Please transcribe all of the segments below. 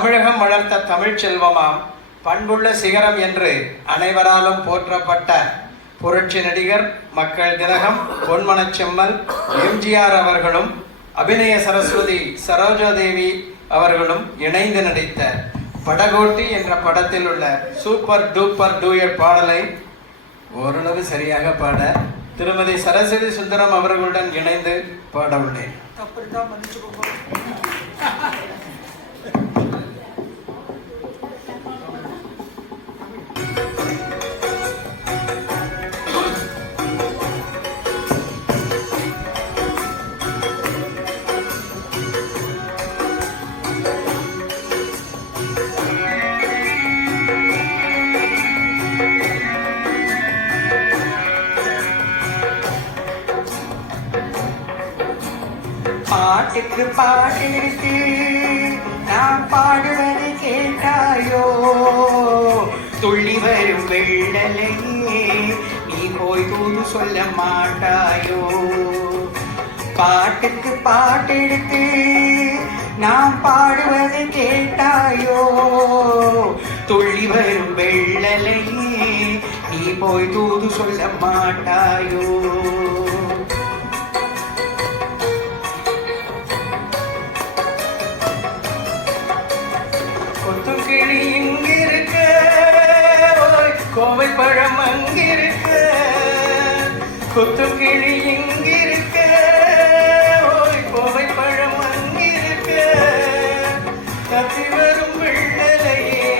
தமிழகம் வளர்த்த தமிழ் செல்வமாம் பண்புள்ள சிகரம் என்று அனைவராலும் போற்றப்பட்ட புரட்சி நடிகர், மக்கள் திலகம், பொன்மனச்செம்மல் எம்ஜிஆர் அவர்களும் அபிநய சரஸ்வதி சரோஜாதேவி அவர்களும் இணைந்து நடித்த படகோட்டி என்ற படத்தில் உள்ள சூப்பர் டூப்பர் டூயட் பாடலை ஓரளவு சரியாக பாட திருமதி சரஸ்வதி சுந்தரம் அவர்களுடன் இணைந்து பாட உள்ளேன். பாட்டுக்கு பாட்டிருக்கு நான் பாடுவது கேட்டாயோ, துள்ளி வரும் வெள்ளலையே நீ போய் தூது சொல்ல மாட்டாயோ. பாட்டுக்கு பாட்டெடுத்து நான் பாடுவது கேட்டாயோ, துள்ளி வரும் வெள்ளலையே நீ போய் தூது சொல்ல மாட்டாயோ. கொத்துக்கிளி இங்கிருக்க, கோவை பழம் அங்கிருக்க, கொத்துக்கிளி இங்கிருக்க, கோவை பழம் அங்கிருக்க, கத்தி வரும் வெள்ளலையே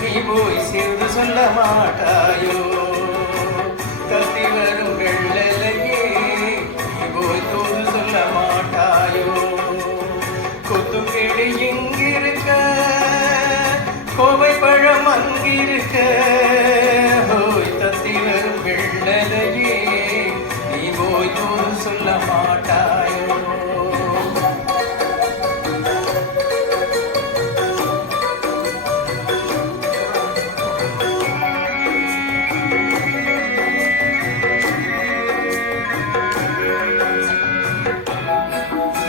நீ போய் சேர்ந்து சொல்ல மாட்டாயோ. கத்தி வரும் வெள்ளலையே நீ போய் தூது சொல்ல மாட்டாயோ. கொத்துக்கிளி இங்கிருக்க, கோவை பழம் அங்கிருக்க, தத்தி வரும் வெள்ளலையே நீ போய் தூது சொல்ல மாட்டாயோ.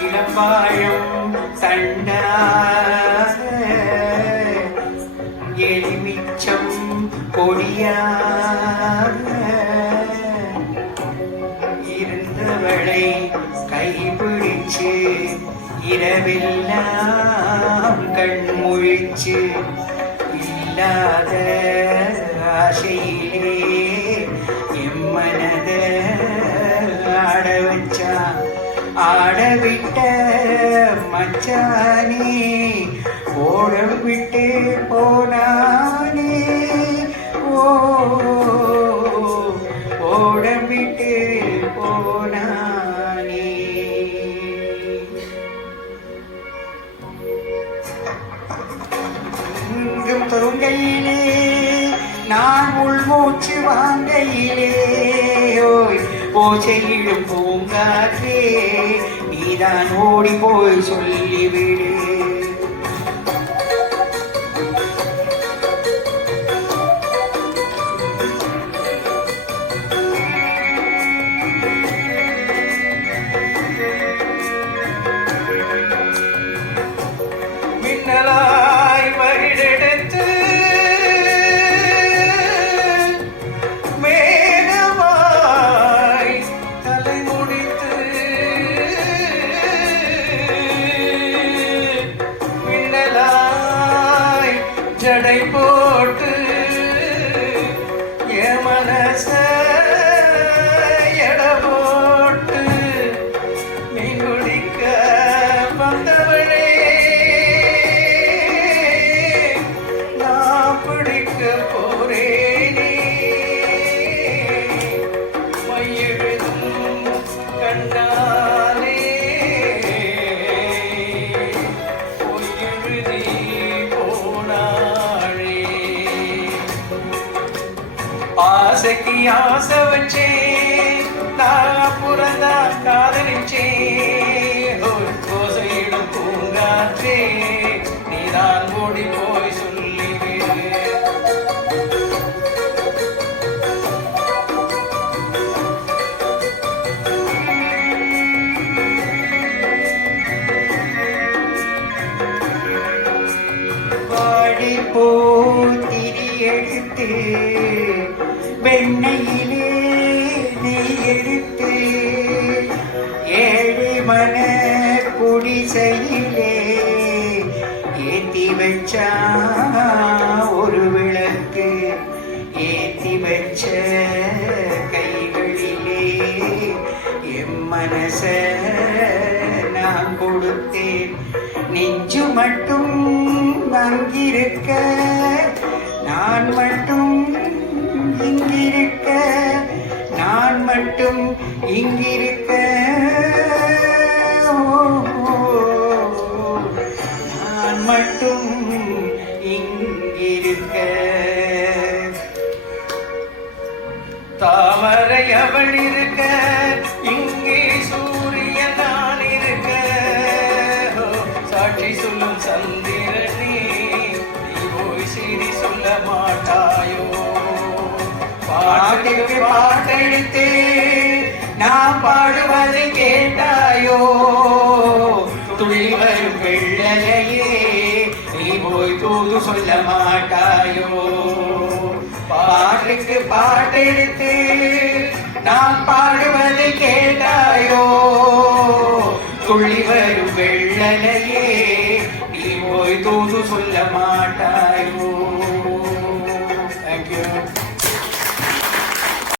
இளம்பாழும் சண்டாக எலுமிச்சம் பொடியாக இருந்தவளை கைபிடிச்சு இரவெல்லாம் கண்முழிச்சு இல்லாத ஆசையிலே எம்மனத ஆட வச்சான். ஆடவிட்ட மச்சானே ஓடம் விட்டு போனானே, ஓ ஓடம் விட்டு போனானே. இங்கும் தொங்கையிலே நான் உள்மூச்சு வாங்கையிலே, ஓய் ஓசையிடும் பூங்காற்றே நீதான் ஓடி போய் சொல்லிவிடு. மின்னலாய் வழிடெடுத்து மேகமாய் தலை முடித்து, மின்னலாய் ஜடை போட்டு என் மனச எட போட்டு நீ குடிக்க வந்தவளே, நான் பிடிக்க போறேனே. மையெழுதும் கண்ணாலே பொய்யெழுதி போனாளே. ஆசைக்கு ஆசை வச்சேன், நான் புறந்தான் காதலிச்சேன். ஓசையிடும் பூங்காற்றே நீதான் ஓடி போய் சொல்லிவிடு. திரி எடுத்து வெண்ணையிலே நெய் எடுத்து ஏழு மன குடிசையிலே ஏத்தி வச்சா ஒரு விளக்கு ஏத்தி வச்ச கைகளிலே எம் மனச நான் கொடுத்தேன். நெஞ்சு மட்டும் அங்கிருக்க நான் மட்டும் இங்கிருக்க நான் மட்டும் இங்கிருக்க நான் மட்டும் இங்கிருக்க. தாமரை அவள் இருக்க இங்கே சூரியன் நான் இருக்க சாட்சி சொல்லும் சந்திரனே நீ போய் செய்தி சொல்ல மாட்டாயோ பாட்டுக்கு பாட்டெடுத்து நான் பாடுவதை கேட்டாயோ துளி வரும் வெள்ளலையே நீ போய் தூது சொல்ல மாட்டாயோ. பாட்டுக்கு பாட்டெடுத்து நான் பாடுவதை கேட்டாயோ துளி வரும் வெள்ளலையே நீ போய் தூது சொல்ல மாட்டாயோ.